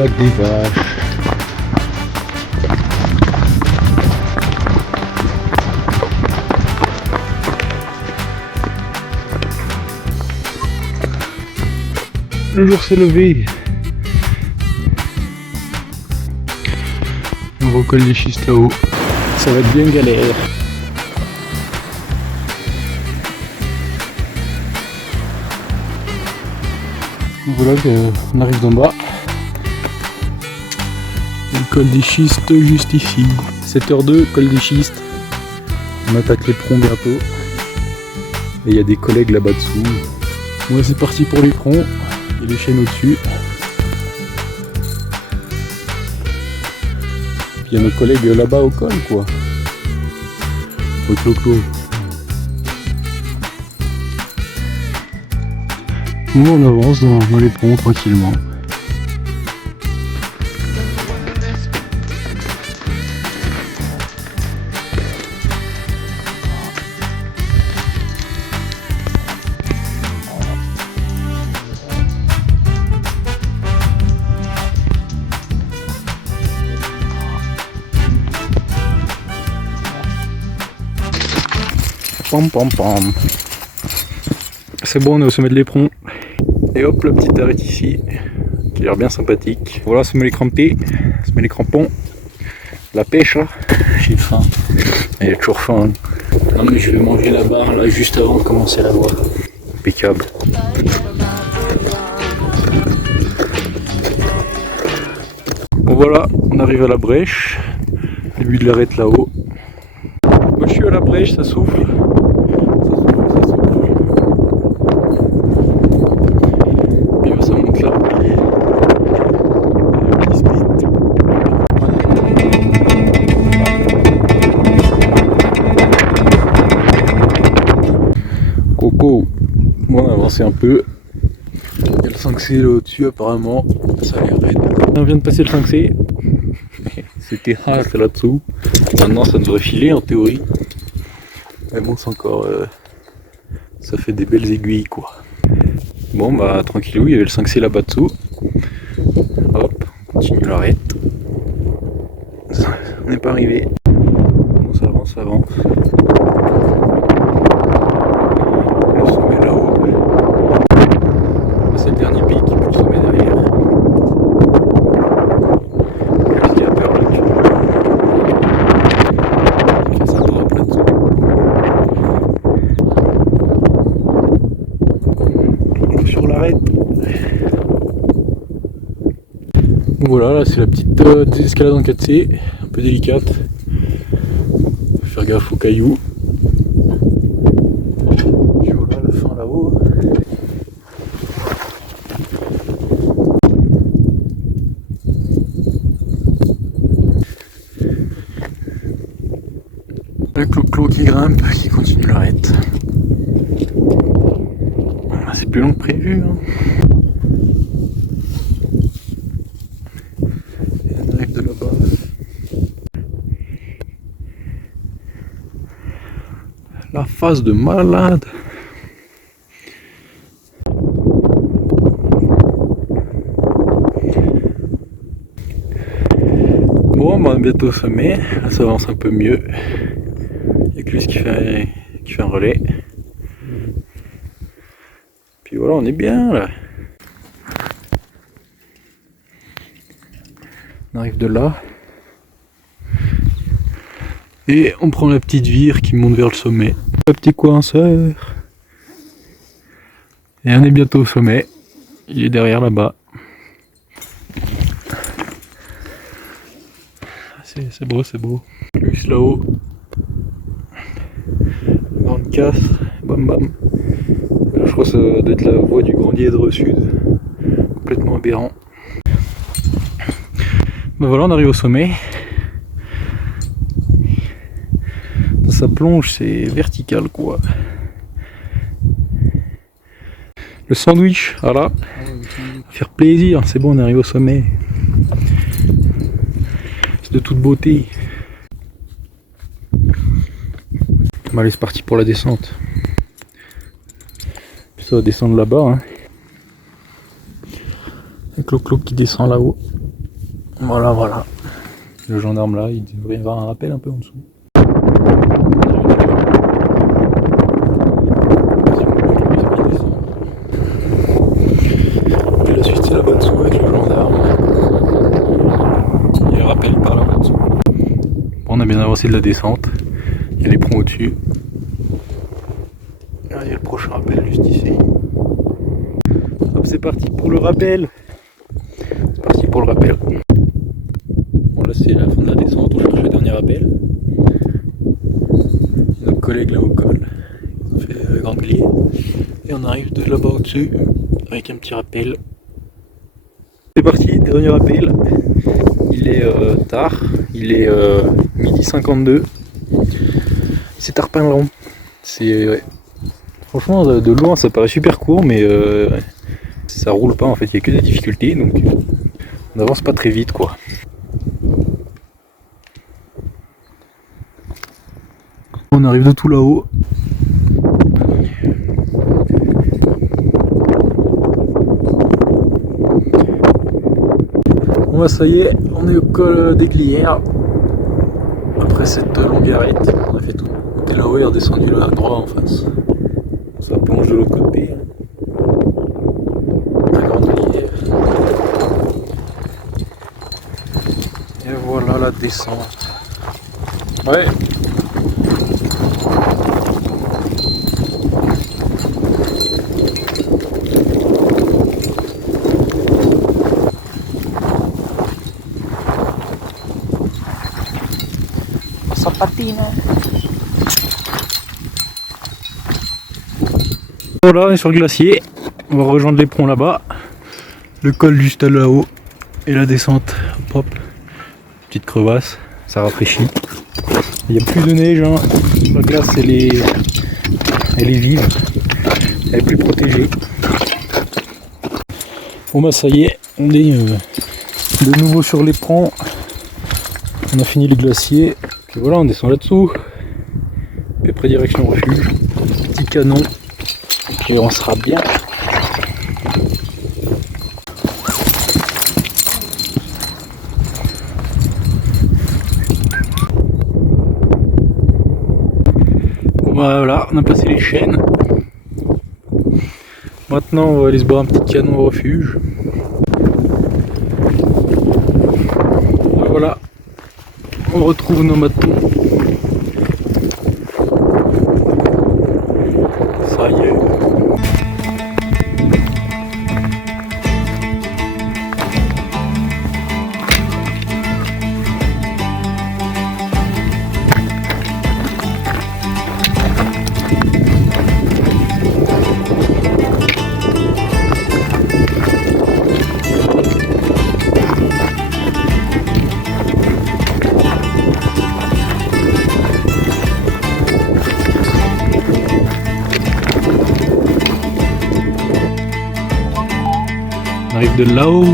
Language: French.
lac des Vaches. Le jour s'est levé. Nouveau col des Schistes là-haut. Ça va être bien galère. Voilà, on arrive d'en bas. Le col des Schistes juste ici. 7h02, col des Schistes. On attaque l'éperon bientôt. Et il y a des collègues là-bas dessous. Ouais, c'est parti pour l'éperon. Et les chaînes au-dessus. Puis il y a nos collègues là-bas au col, quoi. Au clo-clo. Nous on avance dans l'éperon tranquillement. Pam pam pam. C'est bon, on est au sommet de l'éperon. Et hop, le petit arrêt ici, qui a l'air bien sympathique. Voilà, se met les crampés, se met les crampons. La pêche là, j'ai faim. Il est toujours faim. Non mais je vais manger la barre là juste avant de commencer la voie. Impeccable. Bon voilà, on arrive à la brèche. Début de l'arête là-haut. Moi je suis à la brèche, ça souffle. Coco, bon, on a avancé un peu. Il y a le 5C là au-dessus apparemment, ça a l'air raide. On vient de passer le 5C. C'était c'est là-dessous. Maintenant ça devrait filer en théorie. Mais bon c'est encore... ça fait des belles aiguilles quoi. Bon bah tranquillou, il y avait le 5C là-bas dessous. Hop, on continue l'arête. On n'est pas arrivé. Bon ça avance, ça avance. C'est le dernier pic, puis le sommet derrière. Le ski à peur là-dessus. Il fait sa drop là-dessous. Sur l'arête. Voilà, là c'est la petite escalade en 4C, un peu délicate. Faut faire gaffe aux cailloux. Puis voilà la fin là-haut. Le clo-clo qui grimpe, qui continue l'arête. C'est plus long que prévu. Hein. Et on arrive de là-bas. La face de malade. Bon, bah, bientôt au sommet. Là, ça avance un peu mieux. Il y a Clus qui fait un relais. Puis voilà, on est bien là. On arrive de là. Et on prend la petite vire qui monte vers le sommet. Le petit coinceur. Et on est bientôt au sommet. Il est derrière là-bas. C'est beau, c'est beau. Plus là-haut. Grande casse. Bam bam. Là, je crois que ça doit être la voie du Grand Dièdre Sud. Complètement aberrant. Ben voilà, on arrive au sommet. Ça plonge, c'est vertical quoi. Le sandwich, voilà. Faire plaisir, c'est bon, on arrive au sommet. C'est de toute beauté. Bon, allez, c'est parti pour la descente. Ça va descendre là-bas. Hein. Un clo-clo qui descend là-haut. Voilà, voilà. Le gendarme là, il devrait y avoir un rappel un peu en dessous. Et la suite c'est là-bas dessous avec le gendarme. Il y a le rappel par là-bas dessous. Bon, on a bien avancé de la descente. Il y a les ponts au-dessus. Là, il y a le prochain rappel juste ici. Hop, c'est parti pour le rappel. C'est parti pour le rappel. Bon, là c'est la fin de la descente, on cherche le dernier rappel. Nos collègues là au col, ils ont fait ganglier. Et on arrive de là-bas au-dessus avec un petit rappel. C'est parti, dernier rappel. Il est tard, il est midi 52. C'est Tarpin-le-Rond. C'est ouais. Franchement, de loin ça paraît super court, mais ça roule pas en fait, il n'y a que des difficultés, donc on n'avance pas très vite quoi. On arrive de tout là-haut. Bon bah ça y est, on est au col des Glières. Après cette longue arête, on a fait tout. On était là-haut et redescendu là, droit en face. Ça plonge de l'autre côté. La grande Glière. Et voilà la descente. Ouais. Ça patine. Voilà, on est sur le glacier. On va rejoindre les ponts là-bas. Le col juste là-haut. Et la descente. Hop. Petite crevasse. Ça rafraîchit. Il n'y a plus de neige. Hein. La glace, elle est vive. Elle est plus protégée. Bon bah ça y est. On est de nouveau sur les ponts. On a fini le glacier. Puis voilà, on descend là-dessous. Puis après direction refuge. Petit canon. Et puis on sera bien. Bon bah voilà, on a passé les chaînes. Maintenant on va aller se boire un petit canon au refuge. Et voilà. On retrouve nos matons. Ça y est. On arrive de là-haut.